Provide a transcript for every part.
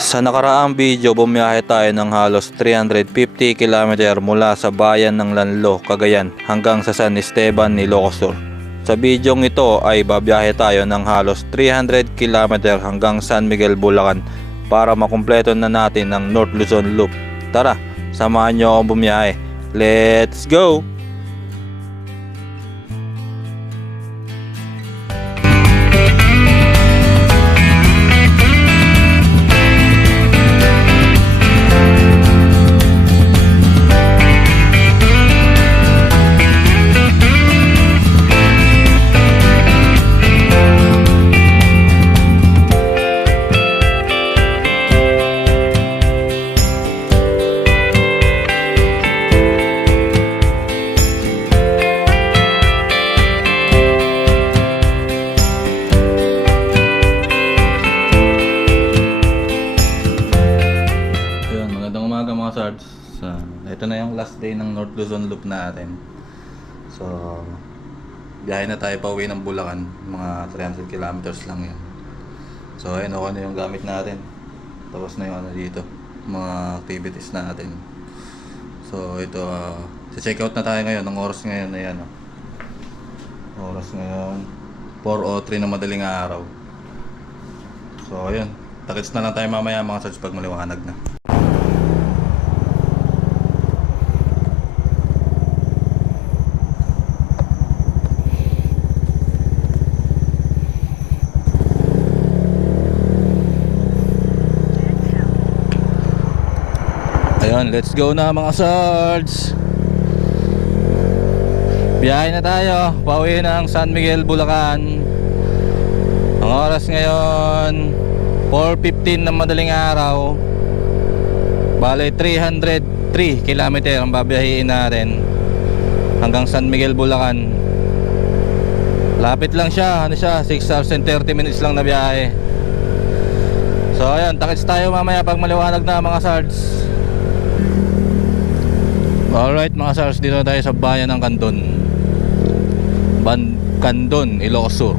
Sa nakaraang video, bumiyahe tayo ng halos 350 km mula sa bayan ng Lanlo, Cagayan hanggang sa San Esteban, Ilocos Sur. Sa bidyong ito ay babiyahe tayo ng halos 300 km hanggang San Miguel, Bulacan para makumpleto na natin ang North Luzon Loop. Tara, samahan nyo akong bumiyahe. Let's go! Ito na yung last day ng North Luzon Loop natin. So, biyahe na tayo pa uwi ng Bulacan. Mga 300 kilometers lang yan. So, ayun, okay na yung gamit natin. Tapos na yung ano dito, mga activities natin. So, ito, check out na tayo ngayon. Ang oras ngayon, ayan. Oras ngayon, 4:03 na madaling araw. So, ayun. Takits na lang tayo mamaya mga sarge pag maliwanag na. Ayun, let's go na mga sards. Biyahe na tayo, pauwi ng San Miguel, Bulacan. Ang oras ngayon 4:15 ng madaling araw. Bale 303 km ang babiyahiin natin hanggang San Miguel, Bulacan. Lapit lang siya, ano siya, 6 hours and 30 minutes lang na biyahe. So ayun, takits tayo mamaya pag maliwanag na mga sards. Alright mga SARS, dito na tayo sa bayan ng Candon, Ilocos Sur.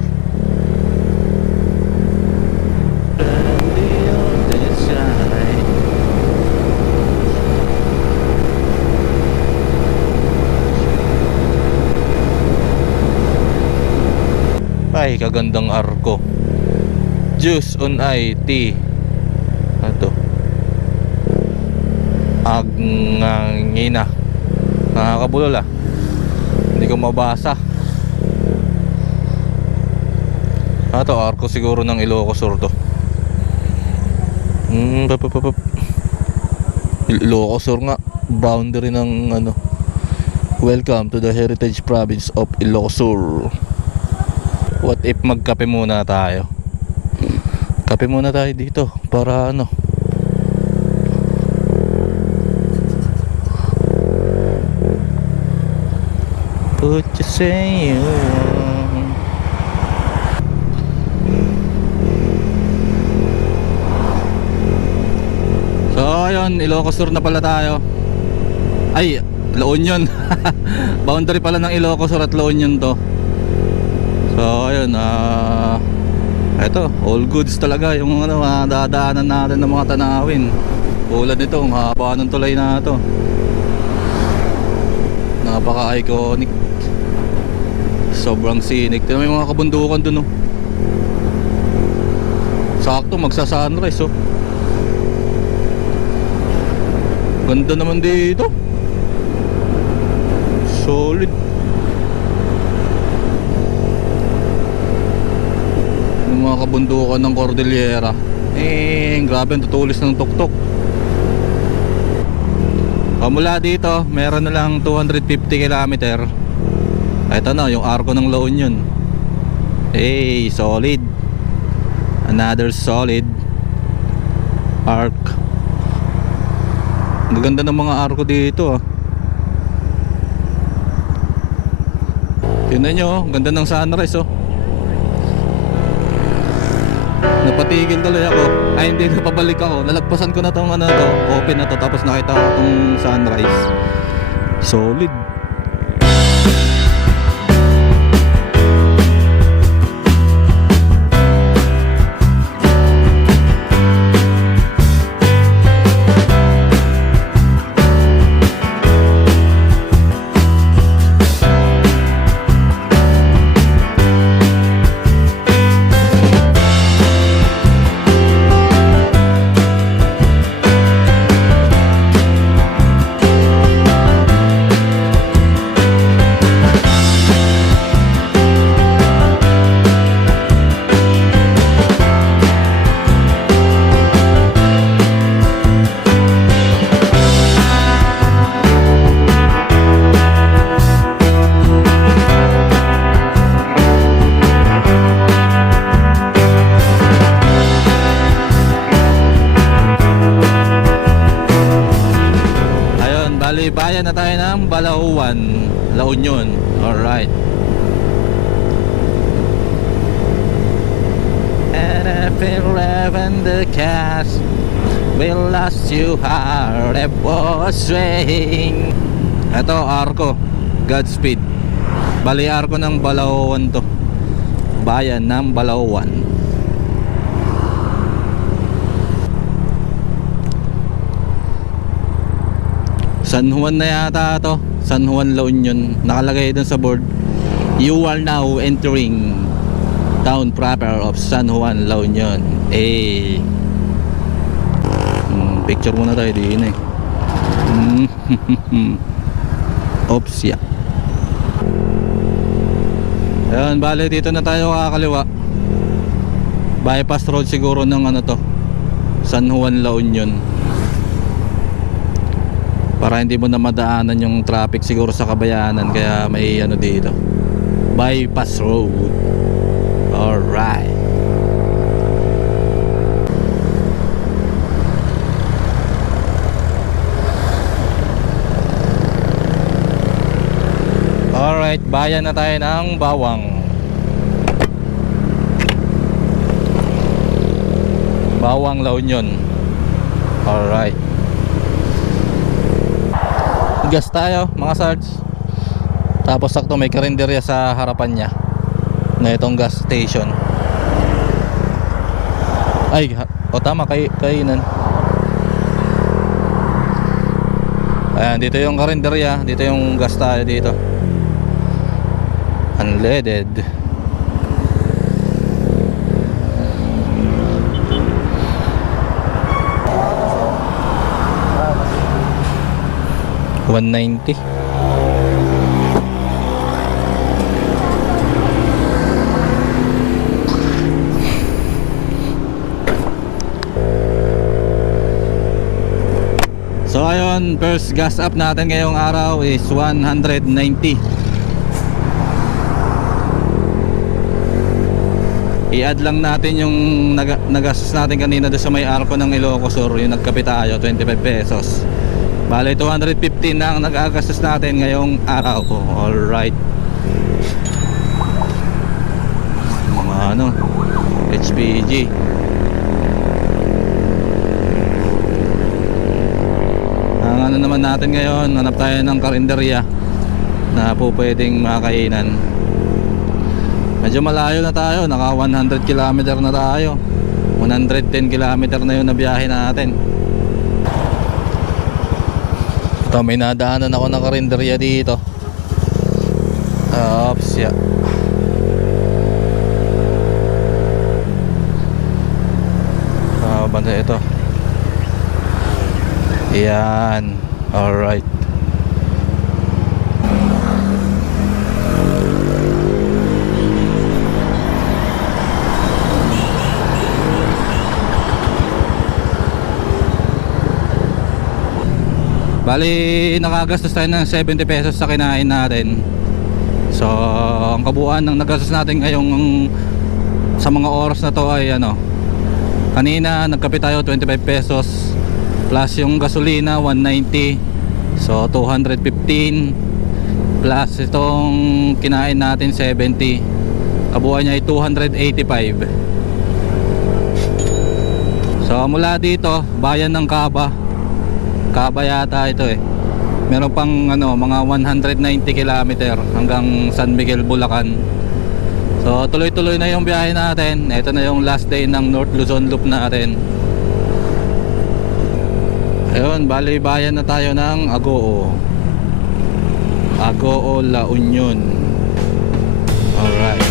Ay, kagandang arko. Juice on IT. Ito Agngangina. Nakakabulol hindi ko mabasa. Ito arko siguro ng Ilocos Sur to. Ilocos Sur nga, boundary ng ano. Welcome to the Heritage Province of Ilocos Sur. What if magkape muna tayo? Kape muna tayo dito para ano, what you say you want. So ayun, Ilocos Sur na pala tayo. Ay, La Union. Boundary pala ng Ilocos Sur at La Union to. So ayun, eto, all goods talaga yung ano, dadaanan natin ng mga tanawin. Tulad nito, ang haba ng tulay na to. Napaka-iconic. Sobrang scenic. Tignan mo yung mga kabundukan dun, oh. Sakto magsa-sunrise, oh. Ganda naman dito. Solid. Yung mga kabundukan ng Cordillera. Grabe ang tutulis ng tuktok. Mula dito, meron na lang 250 km. Ito na, yung arko ng La Union. Solid. Another solid arc. Ang ganda ng mga arko dito, ah. Tingnan nyo, ang ganda ng sunrise, oh. Napatigil tuloy ako. Ay, hindi na pabalik ako. Nalagpasan ko na tong ano to, open na to, tapos nakita ko tong sunrise. Solid. na tayo ng Balauan, La Union. Alright. And if it in the cast, we lost you heart, it was swaying. Ito, Arco, Godspeed. Bali, Arco ng Balauan to. Bayan ng Balauan. San Juan na yata to, San Juan, La Union. Nakalagay dun sa board, you are now entering town proper of San Juan, La Union. Picture muna tayo din Oops, yeah. Ayan, bale dito na tayo kakaliwa. Bypass road siguro ng ano to, San Juan, La Union, para hindi mo na madaanan yung traffic siguro sa Kabayanan. Kaya may ano dito, bypass road. Alright. Alright, bayan na tayo ng Bawang. Bawang, La Union. Alright. Gas tayo mga sards. Tapos sakto may karinderya sa harapan niya na itong gas station. Ay, tama, kainan. Ayan, dito yung karinderya, dito yung gas tayo dito. Unleaded. $190. So ayun, first gas up natin ngayong araw is 190. I-add lang natin yung nagastos natin kanina doon sa may Arco ng Ilocos Sur, yung nagkape tayo, 25 pesos. Bale 215 na ang nagagastos natin ngayong araw. Alright. Mga ano, HPG. Ang ano naman natin ngayon, hanap tayo ng karinderya na po pwedeng makakainan. Medyo malayo na tayo, naka 100 km na tayo. 110 km na yun na biyahe natin. Ito, may nadaanan ako ng karinderya dito. Oops, yeah. Banda ito. Yan. Alright. Bali, nakagastos tayo ng 70 pesos sa kinain natin. So, ang kabuuan ng nagastos natin ngayong sa mga oras na to ay ano, kanina nagkape tayo 25 pesos plus yung gasolina 190. So, 215 plus itong kinain natin 70. Kabuuan niya ay 285. So, mula dito, bayan ng Caba yata ito meron pang ano, mga 190 km hanggang San Miguel, Bulacan. So tuloy-tuloy na yung biyahe natin. Ito na yung last day ng North Luzon Loop natin. Ayun, bali bayan na tayo ng Agoo, La Union. Alright.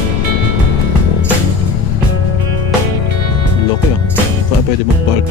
Loko yun, saan pwede mag-park?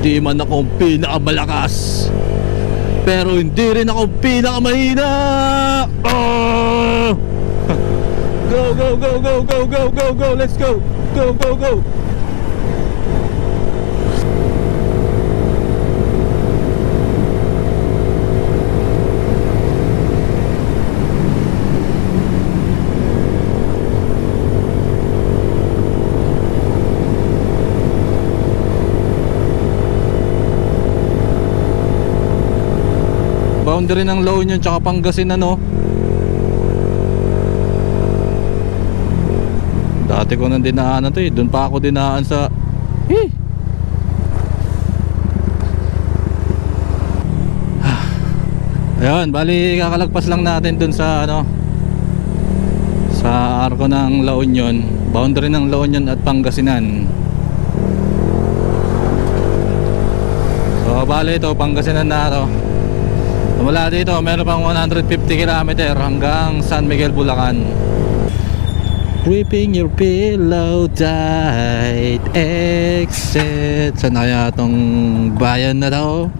Di man ako pinakamalakas, pero hindi rin ako pinakamahina. Oh! Go, go, go, go, go, go, go, go, let's go. Go, go, go. Boundary ng La Union tsaka Pangasinan, no? Dati ko nang dinaanan to eh. Doon pa ako dinaan sa Ayun, bali kakalagpas lang natin dun sa ano, sa arko ng La Union. Boundary ng La Union at Pangasinan. So bali ito, Pangasinan na to. Mula dito meron pang 150 km hanggang San Miguel, Bulacan. Whipping your pillow tight, exit. Saan na kaya tong bayan na to?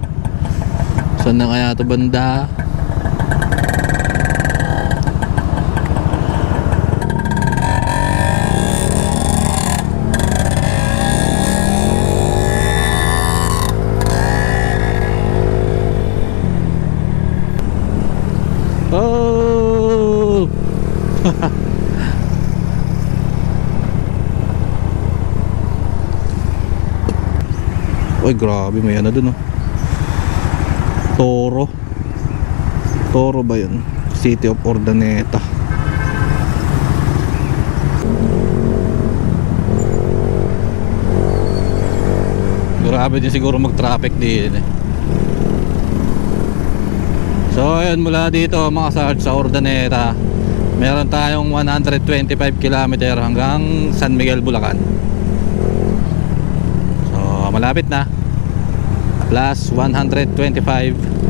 Saan na kaya to banda? Oh! Uy, grabe, may ano dun, oh. Toro ba yun? City of Urdaneta. Grabe din siguro mag-traffic din eh. So ayun, mula dito mga sarge sa Urdaneta, meron tayong 125 km hanggang San Miguel, Bulacan. So malapit na. Plus 125.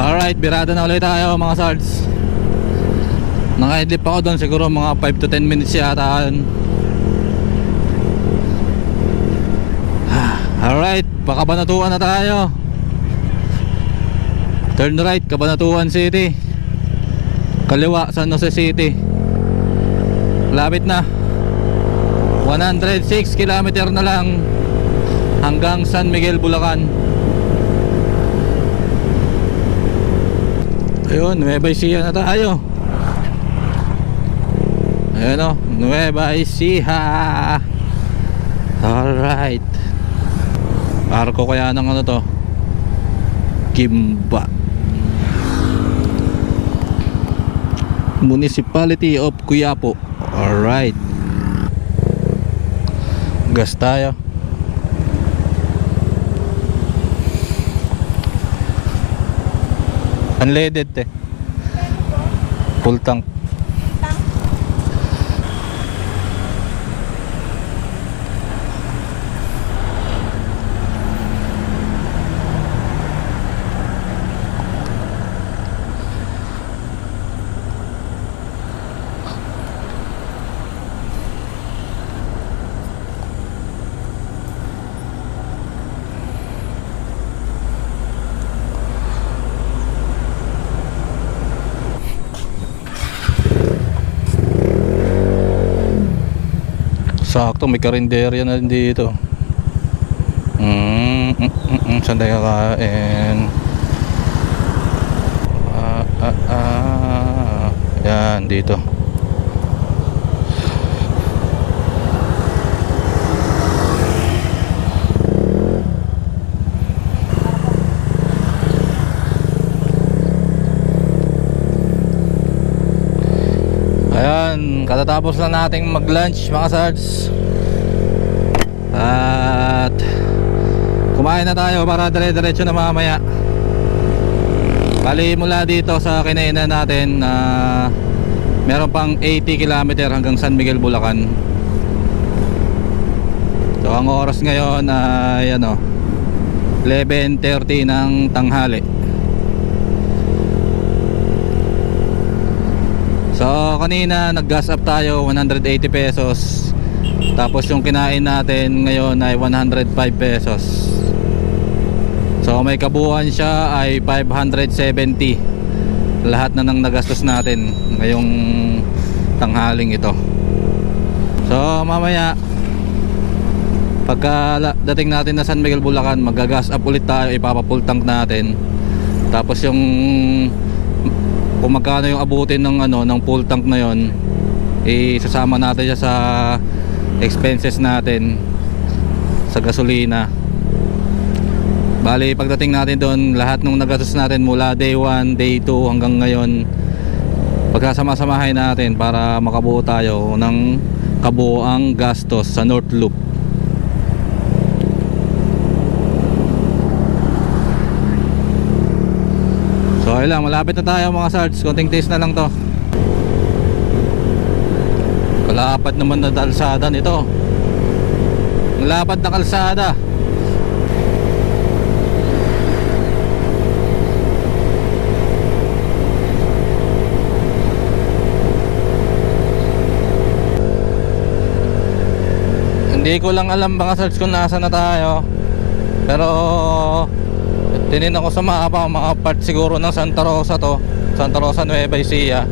Alright, birada na ulit tayo mga sards. Naka-headlip ako doon, siguro mga 5 to 10 minutes yata yun. Alright, Kabanatuan na tayo. Turn right, Cabanatuan City. Kaliwa, San Jose City. Lapit na. 106 km na lang hanggang San Miguel, Bulacan. Ayun, Nueva Ecija na tayo. Ayun o, Nueva Ecija. Alright. Arko kaya ng ano to, Kimba, Municipality of Quiapo. Alright. Gas tayo. Unleaded eh. Full tank. Sakto, may karinderya na dito. Saan tayo kakain? Yan, dito. Ayan, katatapos lang nating mag-lunch mga sards. At kumain na tayo para dire-diretso na mamaya. Bali mula dito sa kinainan natin na meron pang 80 km hanggang San Miguel, Bulacan. So ang oras ngayon ay 11:30 ng tanghali. So kanina nag-gas up tayo 180 pesos. Tapos yung kinain natin ngayon ay 105 pesos. So may kabuuan siya ay 570. Lahat na nang nagastos natin ngayong tanghaling ito. So mamaya pagka dating natin na San Miguel, Bulacan, mag-gas up ulit tayo, ipapa-full tank natin. Tapos yung kung magkano yung abutin ng ng full tank na yon, isasama natin siya sa expenses natin sa gasolina. Bali pagdating natin doon, lahat ng nagastos natin mula day 1, day 2 hanggang ngayon, pagkasama-samahin natin para makabuo tayo ng kabuoang gastos sa North Loop. So ayun lang, malapit na tayo mga sards, konting taste na lang to. Kalapad naman na kalsada nito. Malapad na kalsada. Hindi ko lang alam mga sards kung nasa na tayo, pero tininan ko sa mapa, mga part siguro ng Santa Rosa to, Santa Rosa, Nueva Ecija.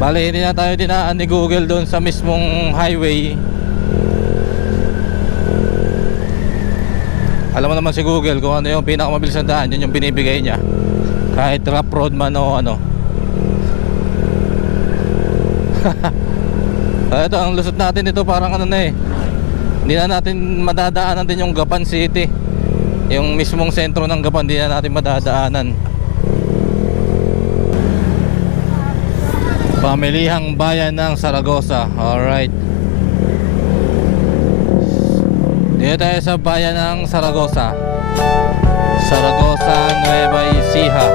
Bali hindi na tayo dinaan ni Google doon sa mismong highway. Alam mo naman si Google kung ano yung pinakamabilis na daan, yun yung binibigay niya, kahit rough road man o ano. Ito ang lusot natin dito, parang hindi na natin madadaanan din yung Gapan City. Yung mismong sentro ng Gapan, hindi na natin madadaanan. Pamilihang bayan ng Saragossa. Alright, dito tayo sa bayan ng Saragossa, Saragossa, Nueva Ecija.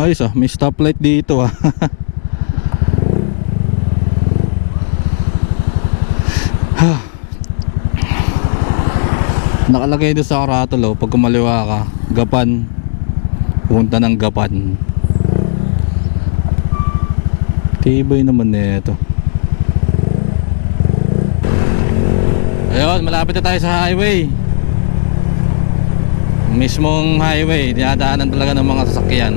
Ayos may stoplight dito Nakalagay doon sa karatol pag kumaliwa ka, Gapan, punta ng Gapan. Tibay naman nito. Ayun, malapit na tayo sa highway. Mismong highway, dinadaanan talaga ng mga sasakyan.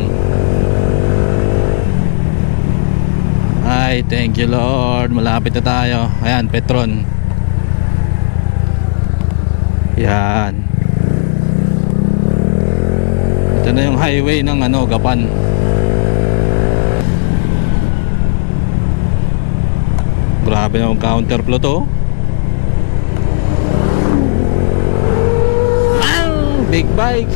Ay, thank you Lord, malapit na tayo. Ayan, Petron. Yan. Ito na yung highway ng Gapan. Grabe naman counterflow to. Big bike.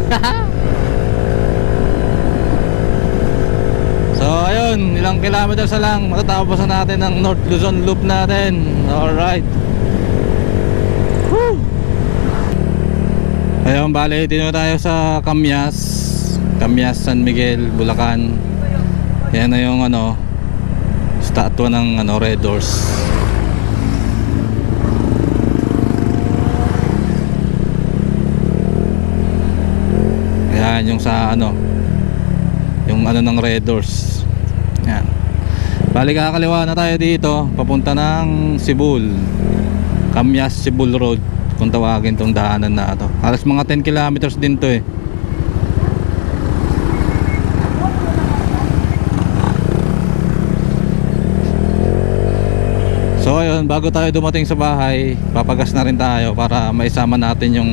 So ayun, ilang kilometers na lang matatapos na natin ang North Luzon Loop natin. Alright. Woo! Ayun, bali dito tayo sa Camyas, San Miguel, Bulacan. Yan na yung ano, statwa ng ano, Red Doors. Yan yung sa ano, yung ano ng Red Doors. Yan. Bali kakaliwa na tayo dito papunta ng Sibul, Camyas Sibul Road kung tawagin tong daanan na to. Halos mga 10 kilometers din to eh. So ayun, bago tayo dumating sa bahay, papagas na rin tayo para maisama natin yung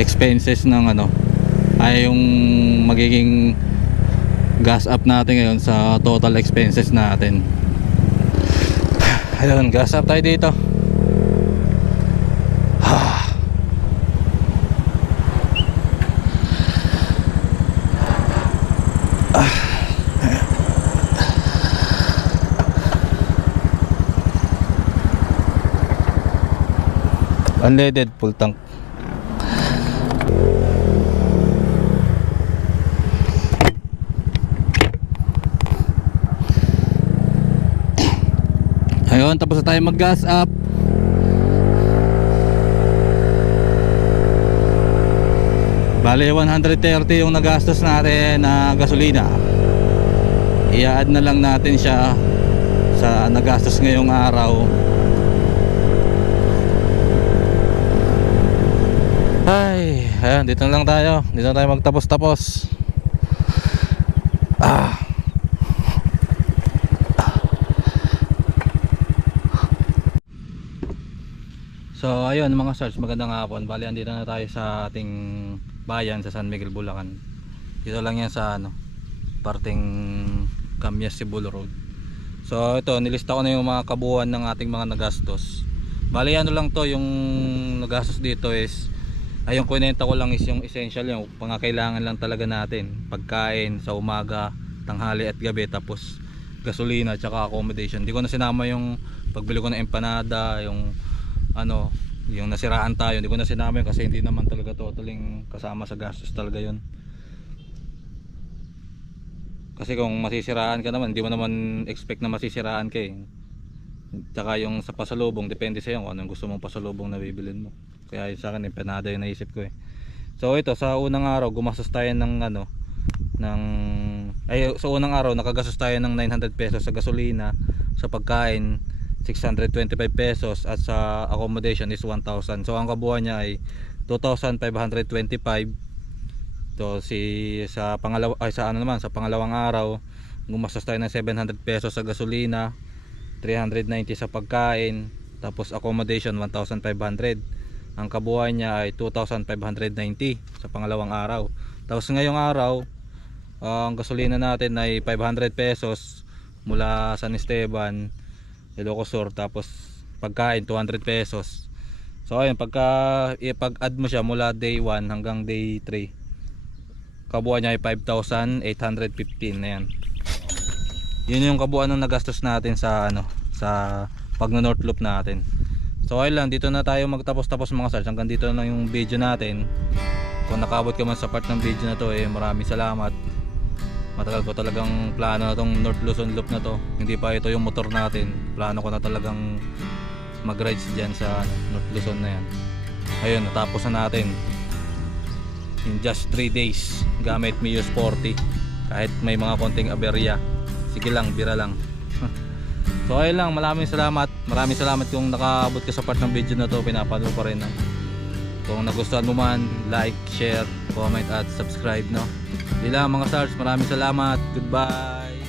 expenses ng ano, ay yung magiging gas up natin ngayon sa total expenses natin. Ayun, gas up tayo dito. Unleaded full tank. Ayun, tapos na tayo mag gas up. Bale 130 yung nagastos natin na gasolina. I-add na lang natin siya sa nagastos ngayong araw. Ay, ayan, dito na lang tayo. Dito na tayo magtapos-tapos. So ayun mga search, magandang hapon. Bali andito na tayo sa ating bayan sa San Miguel, Bulacan. Dito lang yan sa ano, parteng Camyas Sibul Road. So ito, nilista ko na yung mga kabuuan ng ating mga nagastos. Bali ano lang to, yung nagastos dito is ay yung kunenta ko lang is yung essential, yung pangakailangan lang talaga natin. Pagkain sa umaga, tanghali at gabi, tapos gasolina at saka accommodation. Hindi ko na sinama yung pagbili ko ng empanada, yung ano, yung nasiraan tayo, hindi ko na sinama yun kasi hindi naman talaga totaling kasama sa gastos talaga yun. Kasi kung masisiraan ka naman, hindi mo naman expect na masisiraan ka eh. Tsaka yung sa pasalubong, depende sa'yo kung anong gusto mong pasalubong na bibilin mo. Kaya sa akin, empanada yung naisip ko eh. So ito, sa unang araw, gumastos tayo ng ano, sa unang araw, nakagastos tayo ng 900 pesos sa gasolina, sa pagkain 625 pesos, at sa accommodation is 1,000. So ang kabuuan niya ay 2,525. So sa pangalawang araw, gumastos tayo ng 700 pesos sa gasolina, 390 sa pagkain, tapos accommodation 1,500. Ang kabuuan niya ay 2,590 sa pangalawang araw. Tapos ngayong araw, ang gasolina natin ay 500 pesos mula San Esteban, Ilocos Sur, tapos pagkain 200 pesos. So ayun, ipag-add mo siya mula day 1 hanggang day 3, kabuuan niya ay 5,815 na yan. Yun yung kabuuan ng nagastos natin sa ano, sa pag-North Loop natin. So ayun lang, dito na tayo magtapos-tapos mga search. Hanggang dito na lang yung video natin. Kung nakabot ka man sa part ng video na to, maraming salamat. Matagal ko talagang plano na tong North Luzon Loop na to. Hindi pa ito yung motor natin. Plano ko na talagang mag-rides dyan sa North Luzon na yan. Ayun, natapos na natin in just 3 days gamit Mio Sporty. Kahit may mga konting aberya, sige lang, bira lang. So ayun lang, maraming salamat kung nakaabot ka sa part ng video na to. Pinapanood pa rin, no? Kung nagustuhan mo man, like, share, comment at subscribe, no? Hindi lang mga stars, maraming salamat. Goodbye.